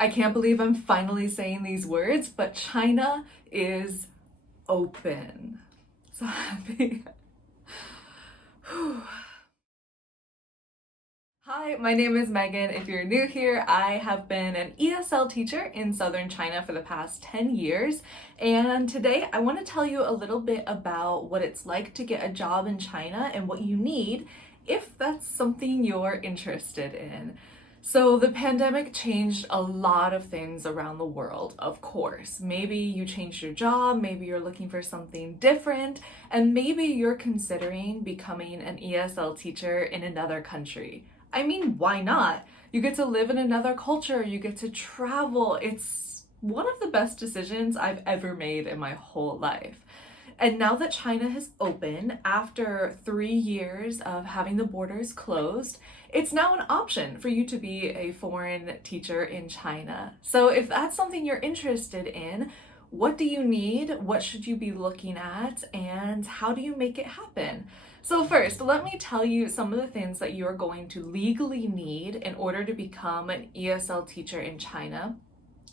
I can't believe I'm finally saying these words, but China is open. So happy. Hi, my name is Megan. If you're new here, I have been an ESL teacher in southern China for the past 10 years. And today I want to tell you a little bit about what it's like to get a job in China and what you need if that's something you're interested in. So the pandemic changed a lot of things around the world, of course. Maybe you changed your job, maybe you're looking for something different, and maybe you're considering becoming an ESL teacher in another country. I mean, why not? You get to live in another culture, you get to travel. It's one of the best decisions I've ever made in my whole life. And now that China has opened, after 3 years of having the borders closed, it's now an option for you to be a foreign teacher in China. So if that's something you're interested in, what do you need? What should you be looking at? And how do you make it happen? So first, let me tell you some of the things that you're going to legally need in order to become an ESL teacher in China.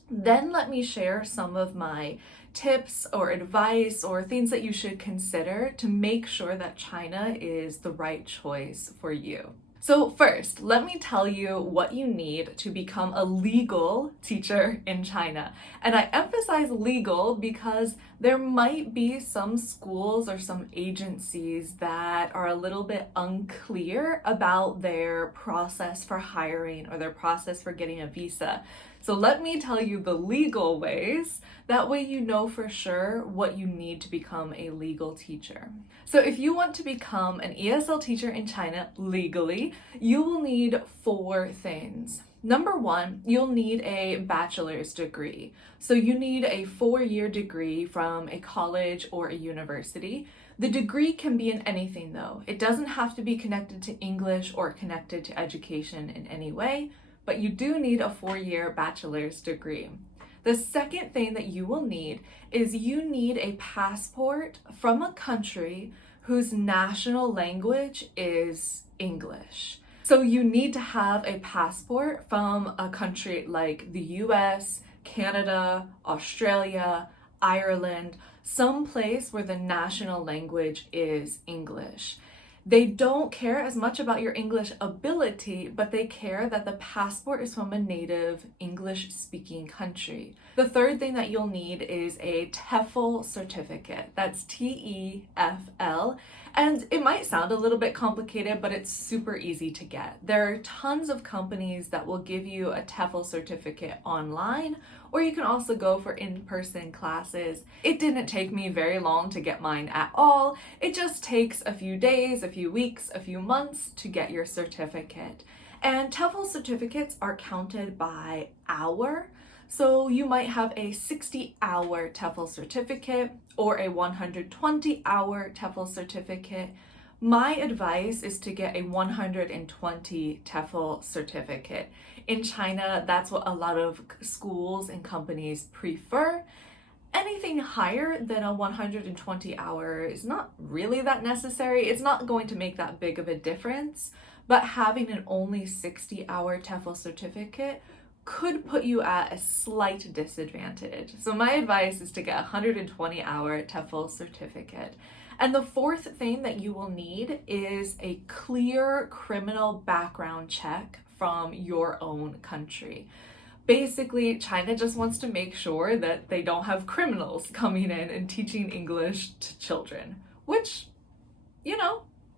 Then let me share some of my tips or advice or things that you should consider to make sure that China is the right choice for you. So first, let me tell you what you need to become a legal teacher in China. And I emphasize legal because there might be some schools or some agencies that are a little bit unclear about their process for hiring or their process for getting a visa. So let me tell you the legal ways. That way you know for sure what you need to become a legal teacher. So if you want to become an ESL teacher in China legally, you will need 4 things. Number 1, you'll need a bachelor's degree. So you need a 4-year degree from a college or a university. The degree can be in anything though. It doesn't have to be connected to English or connected to education in any way, but you do need a 4-year bachelor's degree. The second thing that you will need is you need a passport from a country whose national language is English. So you need to have a passport from a country like the US, Canada, Australia, Ireland, some place where the national language is English. They don't care as much about your English ability, but they care that the passport is from a native English-speaking country. The third thing that you'll need is a TEFL certificate. That's TEFL. And it might sound a little bit complicated, but it's super easy to get. There are tons of companies that will give you a TEFL certificate online, or you can also go for in-person classes. It didn't take me very long to get mine at all. It just takes a few days, a few weeks, a few months to get your certificate. And TEFL certificates are counted by hour. So you might have a 60-hour TEFL certificate or a 120-hour TEFL certificate. My advice is to get a 120 TEFL certificate. In China, that's what a lot of schools and companies prefer. Anything higher than a 120 hour is not really that necessary. It's not going to make that big of a difference, but having an only 60-hour TEFL certificate could put you at a slight disadvantage. So my advice is to get a 120-hour TEFL certificate. And the fourth thing that you will need is a clear criminal background check from your own country. Basically, China just wants to make sure that they don't have criminals coming in and teaching English to children, which,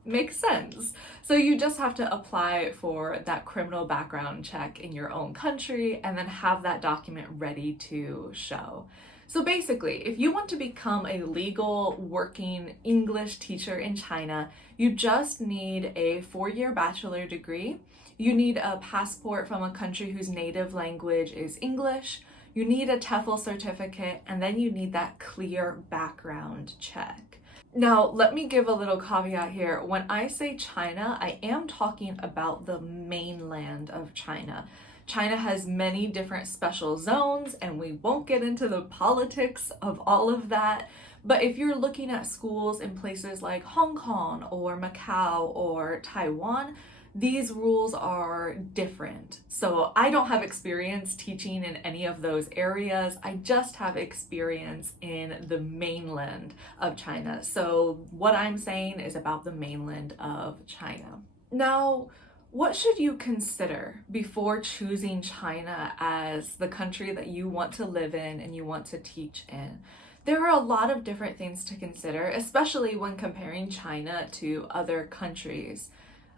makes sense. So you just have to apply for that criminal background check in your own country and then have that document ready to show. So basically, if you want to become a legal working English teacher in China, you just need a 4-year bachelor degree. You need a passport from a country whose native language is English. You need a TEFL certificate, and then you need that clear background check. Now, let me give a little caveat here. When I say China, I am talking about the mainland of China. China has many different special zones, and we won't get into the politics of all of that. But if you're looking at schools in places like Hong Kong or Macau or Taiwan, these rules are different. So I don't have experience teaching in any of those areas. I just have experience in the mainland of China. So what I'm saying is about the mainland of China. Now, what should you consider before choosing China as the country that you want to live in and you want to teach in? There are a lot of different things to consider, especially when comparing China to other countries.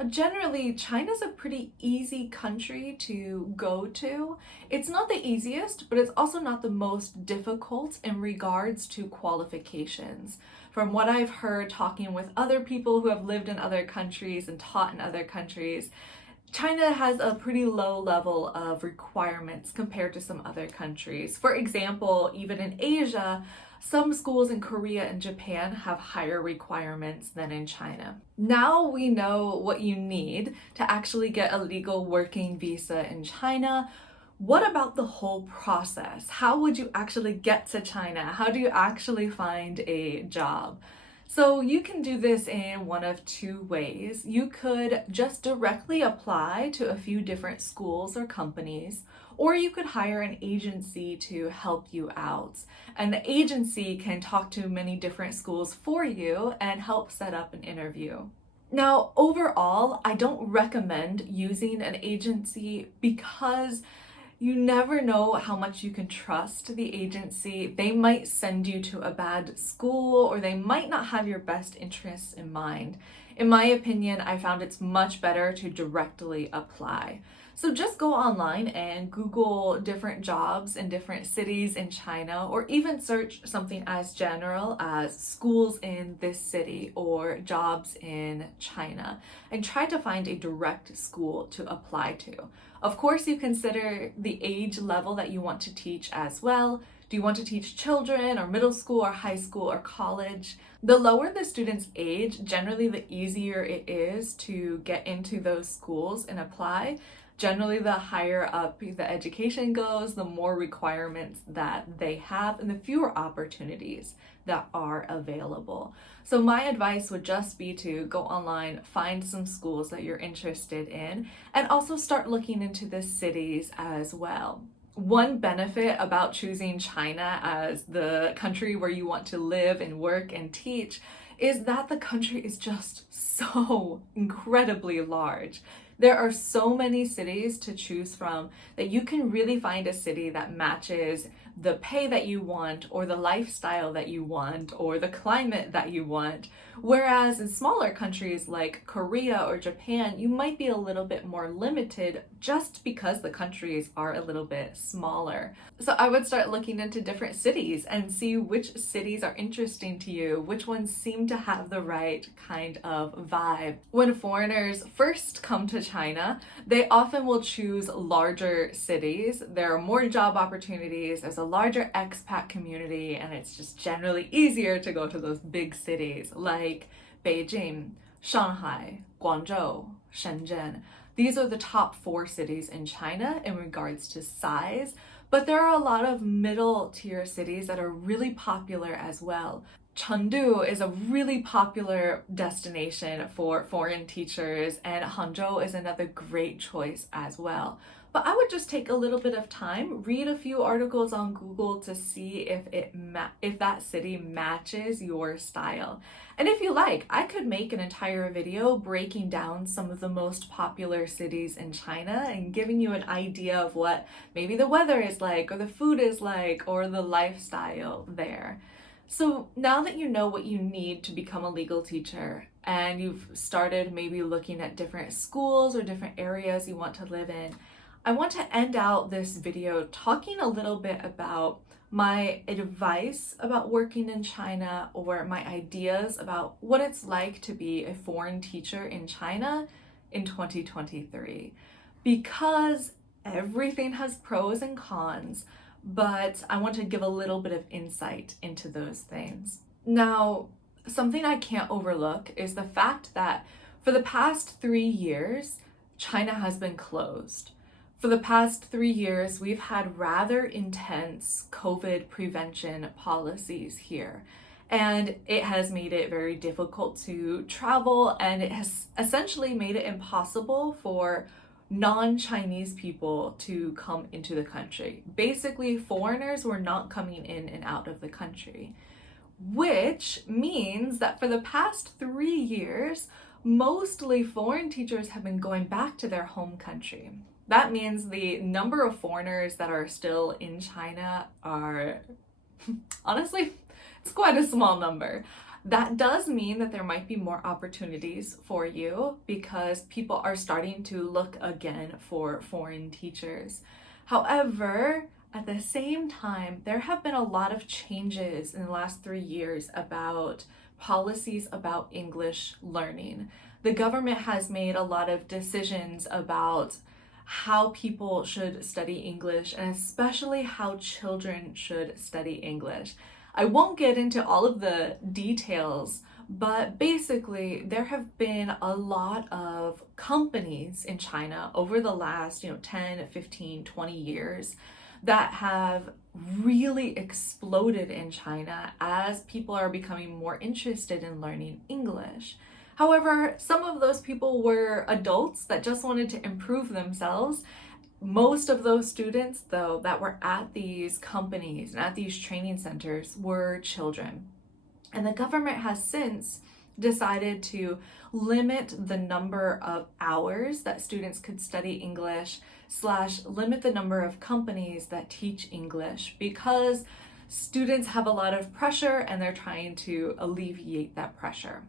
Generally, China's a pretty easy country to go to. It's not the easiest, but it's also not the most difficult in regards to qualifications. From what I've heard talking with other people who have lived in other countries and taught in other countries, China has a pretty low level of requirements compared to some other countries. For example, even in Asia, some schools in Korea and Japan have higher requirements than in China. Now we know what you need to actually get a legal working visa in China. What about the whole process? How would you actually get to China? How do you actually find a job? So you can do this in one of two ways. You could just directly apply to a few different schools or companies, or you could hire an agency to help you out. And the agency can talk to many different schools for you and help set up an interview. Now, overall, I don't recommend using an agency because you never know how much you can trust the agency. They might send you to a bad school, or they might not have your best interests in mind. In my opinion, I found it's much better to directly apply. So just go online and Google different jobs in different cities in China, or even search something as general as schools in this city or jobs in China, and try to find a direct school to apply to. Of course, you consider the age level that you want to teach as well. Do you want to teach children or middle school or high school or college? The lower the student's age, generally the easier it is to get into those schools and apply. Generally, the higher up the education goes, the more requirements that they have and the fewer opportunities that are available. So my advice would just be to go online, find some schools that you're interested in, and also start looking into the cities as well. One benefit about choosing China as the country where you want to live and work and teach is that the country is just so incredibly large. There are so many cities to choose from that you can really find a city that matches the pay that you want, or the lifestyle that you want, or the climate that you want. Whereas in smaller countries like Korea or Japan, you might be a little bit more limited just because the countries are a little bit smaller. So I would start looking into different cities and see which cities are interesting to you, which ones seem to have the right kind of vibe. When foreigners first come to China, they often will choose larger cities. There are more job opportunities, there's a larger expat community, and it's just generally easier to go to those big cities like Beijing, Shanghai, Guangzhou, Shenzhen. These are the top 4 cities in China in regards to size, but there are a lot of middle tier cities that are really popular as well. Chengdu is a really popular destination for foreign teachers, and Hangzhou is another great choice as well. But I would just take a little bit of time, read a few articles on Google to see if that city matches your style. And if you like, I could make an entire video breaking down some of the most popular cities in China and giving you an idea of what maybe the weather is like, or the food is like, or the lifestyle there. So now that you know what you need to become a legal teacher, and you've started maybe looking at different schools or different areas you want to live in, I want to end out this video talking a little bit about my advice about working in China, or my ideas about what it's like to be a foreign teacher in China in 2023. Because everything has pros and cons, but I want to give a little bit of insight into those things. Now, something I can't overlook is the fact that for the past 3 years, China has been closed. For the past 3 years, we've had rather intense COVID prevention policies here. And it has made it very difficult to travel, and it has essentially made it impossible for non-Chinese people to come into the country. Basically, foreigners were not coming in and out of the country, which means that for the past 3 years, mostly foreign teachers have been going back to their home country. That means the number of foreigners that are still in China are, honestly, it's quite a small number. That does mean that there might be more opportunities for you because people are starting to look again for foreign teachers. However, at the same time, there have been a lot of changes in the last 3 years about policies about English learning. The government has made a lot of decisions about how people should study English, and especially how children should study English. I won't get into all of the details, but basically there have been a lot of companies in China over the last 10, 15, 20 years that have really exploded in China as people are becoming more interested in learning English. However, some of those people were adults that just wanted to improve themselves. Most of those students, though, that were at these companies and at these training centers were children. And the government has since decided to limit the number of hours that students could study English / limit the number of companies that teach English because students have a lot of pressure and they're trying to alleviate that pressure.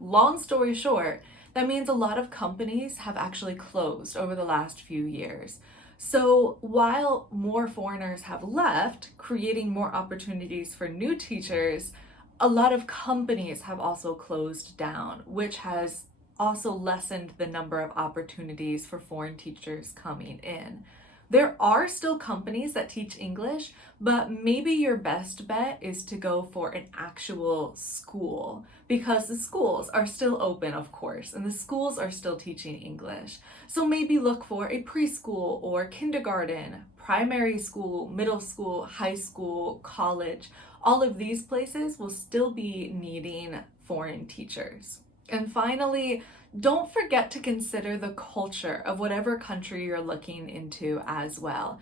Long story short, that means a lot of companies have actually closed over the last few years. So while more foreigners have left, creating more opportunities for new teachers, a lot of companies have also closed down, which has also lessened the number of opportunities for foreign teachers coming in. There are still companies that teach English, but maybe your best bet is to go for an actual school because the schools are still open, of course, and the schools are still teaching English. So maybe look for a preschool or kindergarten, primary school, middle school, high school, college. All of these places will still be needing foreign teachers. And finally, don't forget to consider the culture of whatever country you're looking into as well.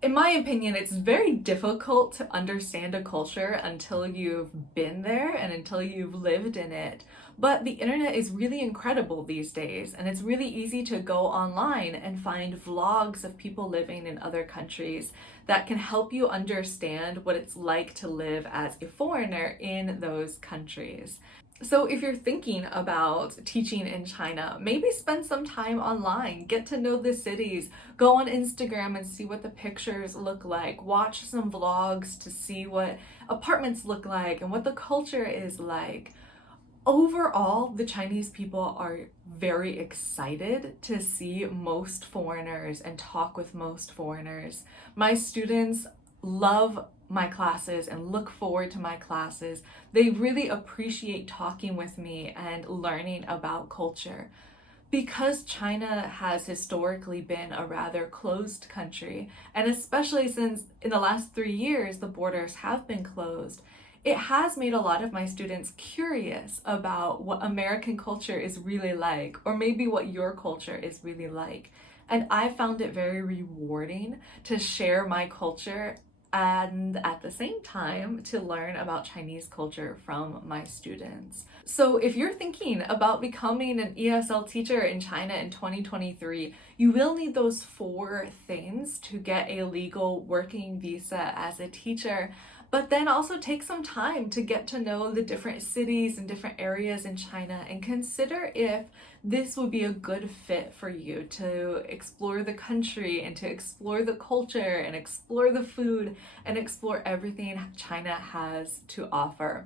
In my opinion, it's very difficult to understand a culture until you've been there and until you've lived in it. But the internet is really incredible these days, and it's really easy to go online and find vlogs of people living in other countries that can help you understand what it's like to live as a foreigner in those countries. So if you're thinking about teaching in China, maybe spend some time online, get to know the cities, go on Instagram and see what the pictures look like, watch some vlogs to see what apartments look like and what the culture is like. Overall, the Chinese people are very excited to see most foreigners and talk with most foreigners. My students love my classes and look forward to my classes. They really appreciate talking with me and learning about culture. Because China has historically been a rather closed country, and especially since in the last 3 years the borders have been closed, it has made a lot of my students curious about what American culture is really like, or maybe what your culture is really like. And I found it very rewarding to share my culture and at the same time to learn about Chinese culture from my students. So if you're thinking about becoming an ESL teacher in China in 2023, you will need those 4 things to get a legal working visa as a teacher. But then also take some time to get to know the different cities and different areas in China and consider if this would be a good fit for you to explore the country and to explore the culture and explore the food and explore everything China has to offer.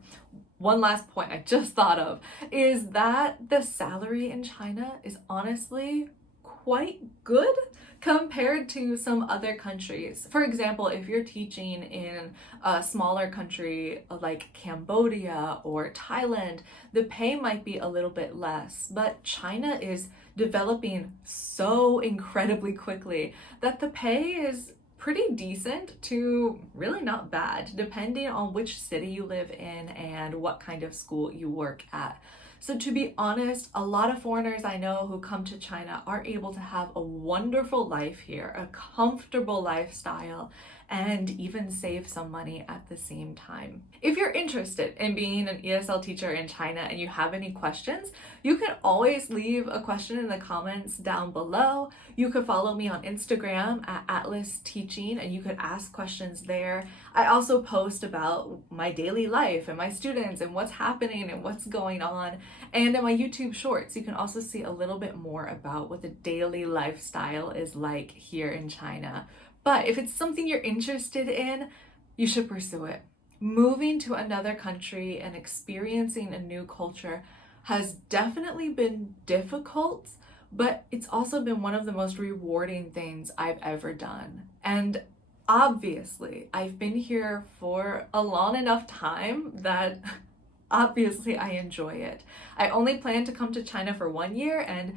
One last point I just thought of is that the salary in China is honestly quite good compared to some other countries. For example, if you're teaching in a smaller country like Cambodia or Thailand, the pay might be a little bit less, but China is developing so incredibly quickly that the pay is pretty decent to really not bad, depending on which city you live in and what kind of school you work at. So to be honest, a lot of foreigners I know who come to China are able to have a wonderful life here, a comfortable lifestyle, and even save some money at the same time. If you're interested in being an ESL teacher in China and you have any questions, you can always leave a question in the comments down below. You could follow me on Instagram at atlasteaching and you could ask questions there. I also post about my daily life and my students and what's happening and what's going on. And in my YouTube shorts, you can also see a little bit more about what the daily lifestyle is like here in China. But if it's something you're interested in, you should pursue it. Moving to another country and experiencing a new culture has definitely been difficult, but it's also been one of the most rewarding things I've ever done. And obviously, I've been here for a long enough time that obviously I enjoy it. I only planned to come to China for 1 year and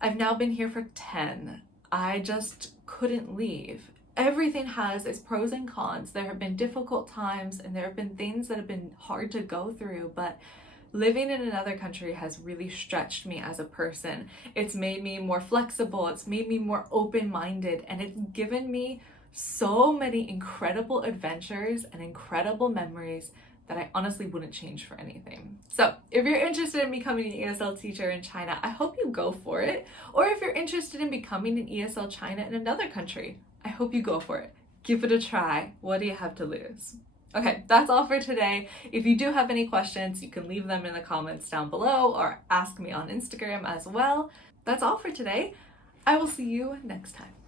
I've now been here for 10. I just couldn't leave. Everything has its pros and cons. There have been difficult times and there have been things that have been hard to go through, but living in another country has really stretched me as a person. It's made me more flexible, it's made me more open-minded, and it's given me so many incredible adventures and incredible memories that I honestly wouldn't change for anything. So if you're interested in becoming an ESL teacher in China, I hope you go for it. Or if you're interested in becoming an ESL China in another country, I hope you go for it. Give it a try. What do you have to lose? Okay, that's all for today. If you do have any questions, you can leave them in the comments down below or ask me on Instagram as well. That's all for today. I will see you next time.